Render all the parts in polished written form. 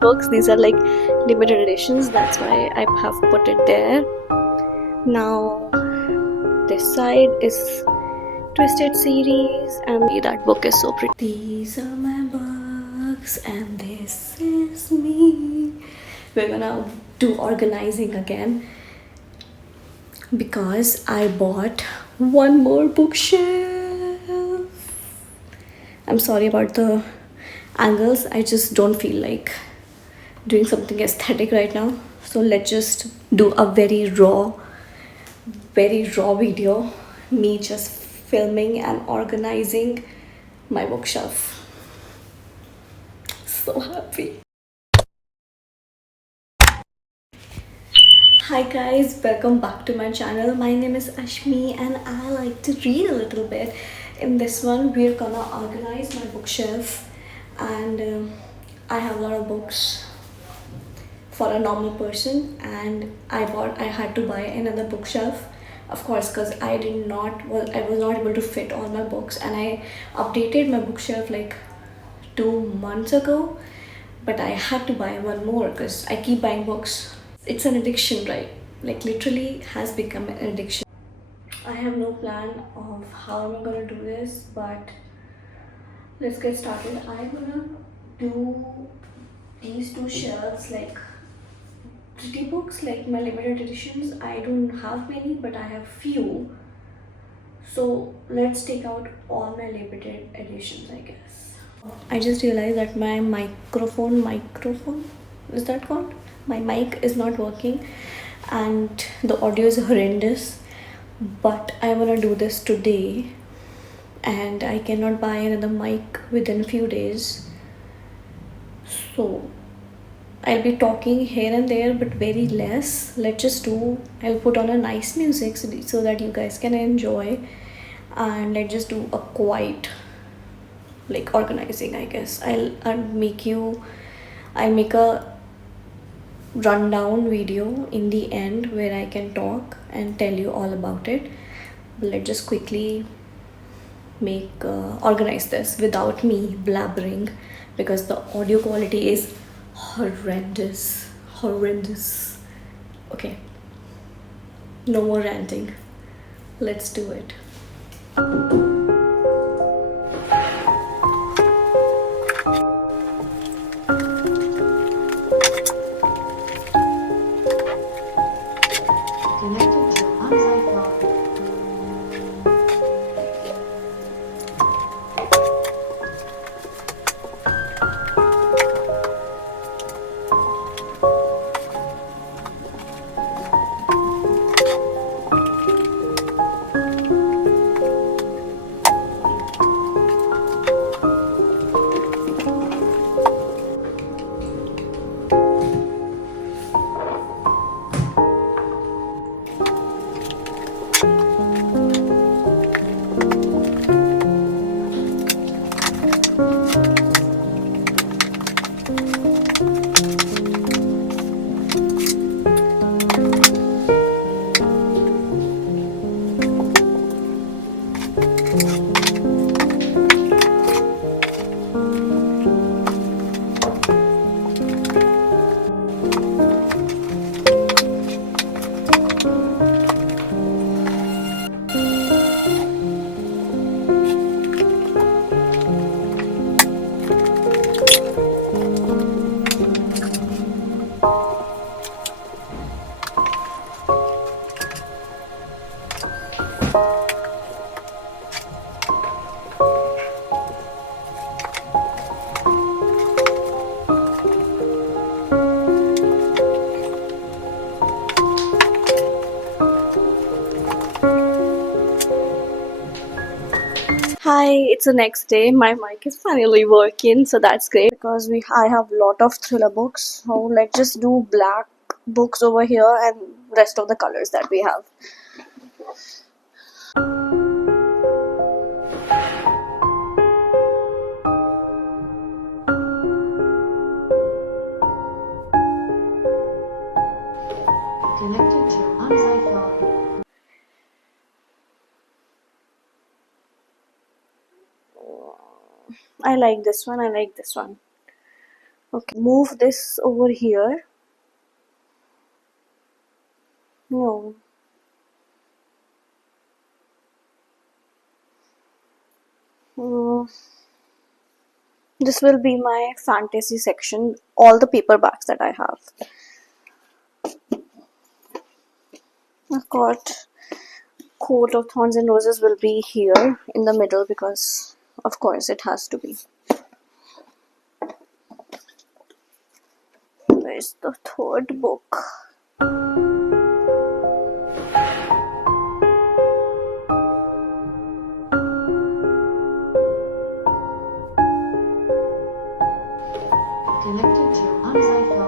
books. These are like limited editions, that's why I have put it there. Now this side is Twisted series, and that book is so pretty. These are my books and this is me. We're gonna do organizing again because I bought one more bookshelf. I'm sorry about the angles, I just don't feel like doing something aesthetic right now. So let's just do a very raw video, me just filming and organizing my bookshelf. So happy. Hi guys, welcome back to my channel. My name is Ashmi and I like to read a little bit. In this one we're gonna organize my bookshelf, and I have a lot of books for a normal person, and I had to buy another bookshelf, of course, because I was not able to fit all my books, and I updated my bookshelf like 2 months ago, but I had to buy one more because I keep buying books. It's an addiction, right? Like literally has become an addiction. I have no plan of how I'm gonna do this, but let's get started. I'm gonna do these two shelves like pretty books, like my limited editions. I don't have many, but I have few. So let's take out all my limited editions, I guess. I just realized that my microphone is that called? My mic is not working and the audio is horrendous. But I wanna do this today and I cannot buy another mic within a few days. So I'll be talking here and there but very less. I'll put on a nice music so that you guys can enjoy, and let's just do a quiet like organizing, I guess. I'll make a rundown video in the end where I can talk and tell you all about it. But let's just quickly organize this without me blabbering, because the audio quality is horrendous. Okay, no more ranting, let's do it. Hi, it's the next day. My mic is finally working, so that's great because I have a lot of thriller books. So let's just do black books over here and rest of the colors that we have. Connected to on-site log. I like this one. Okay, move this over here. No. Mm, this will be my fantasy section. All the paperbacks that I have. I've got Court of Thorns and Roses will be here in the middle because, of course, it has to be. Where's the third book? Connected to ORGANISING.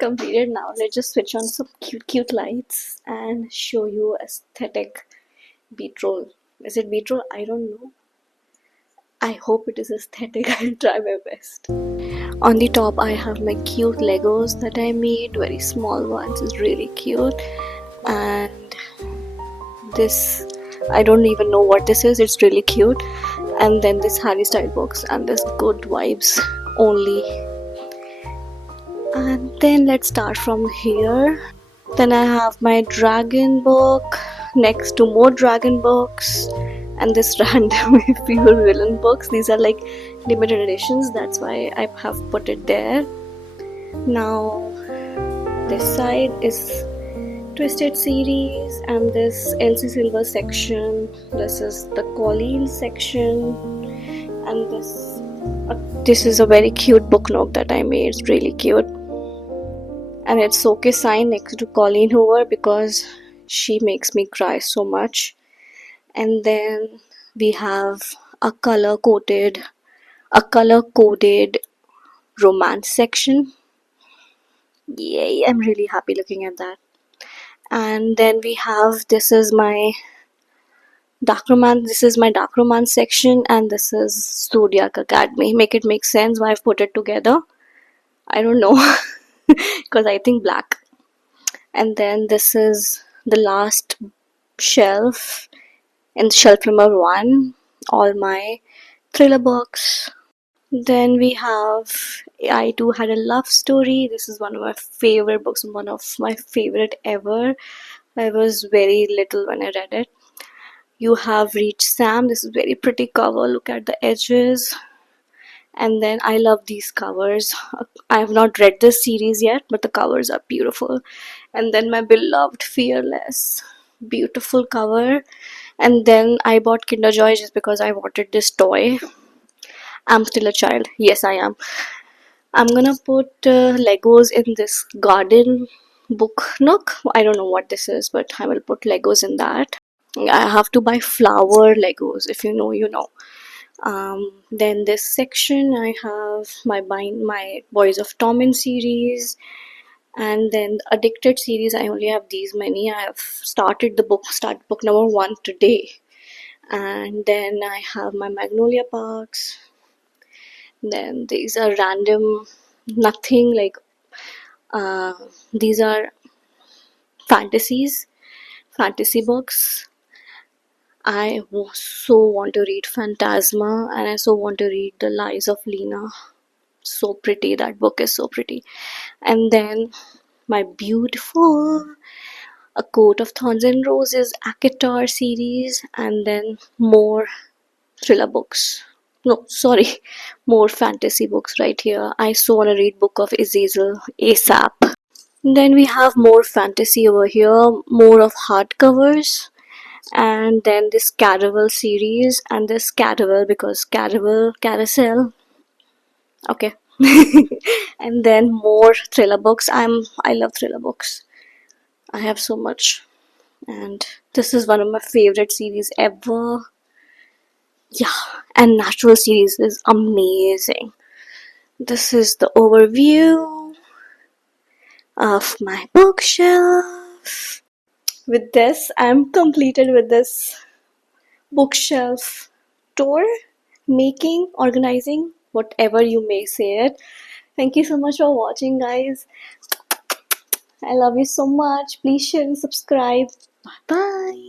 Completed. Now let's just switch on some cute lights and show you aesthetic beetroll. Is it beetroll? I don't know. I hope it is aesthetic. I'll try my best. On the top I have my cute Legos that I made, very small ones. It's really cute. And this, I don't even know what this is. It's really cute. And then this Harry Style box and this Good Vibes only. And then let's start from here. Then I have my dragon book, next to more dragon books, and this random pure villain books. These are like limited editions, that's why I have put it there. Now this side is Twisted series, and this Elsie Silver section. This is the Colleen section, and this is a very cute book nook that I made. It's really cute. And it's okay sign next to Colleen Hoover because she makes me cry so much. And then we have a color coded romance section. Yay, I'm really happy looking at that. And then we have this is my dark romance section, and this is Zodiac Academy. Make it make sense why I've put it together. I don't know because I think black. And then this is the last shelf, in shelf number 1, all my thriller books. Then we have I Too Had a Love Story. This is one of my favorite books, one of my favorite ever. I was very little when I read it. You Have Reached Sam. This is very pretty cover. Look at the edges. And then I love these covers. I have not read this series yet, but the covers are beautiful. And then my beloved Fearless, beautiful cover. And then I bought Kinder Joy just because I wanted this toy. I'm still a child. Yes, I am. I'm gonna put Legos in this garden book nook. I don't know what this is, but I will put Legos in that. I have to buy flower Legos. If you know, you know. Then this section I have my Boys of Torment series, And then the Addicted series, I only have these many. I have start book number 1 today. And then I have my Magnolia Parks. Then these are random, nothing like, uh, these are fantasy books. So want to read Phantasma, and I so want to read The Lies of Lena. So pretty, that book is so pretty. And then my beautiful A Coat of Thorns and Roses Akatar series, and then more thriller books. No, sorry, more fantasy books right here. I so want to read Book of Azazel ASAP. Then we have more fantasy over here, more of hardcovers, and then this Caravel series, and this Caravel because Caravel Carousel. Okay. And then more thriller books. I love thriller books. I have so much, and this is one of my favorite series ever. Yeah, and Natural series is amazing. This is the overview of my bookshelf. With this, I'm completed with this bookshelf tour, making, organizing, whatever you may say it. Thank you so much for watching, guys. I love you so much. Please share and subscribe. Bye bye.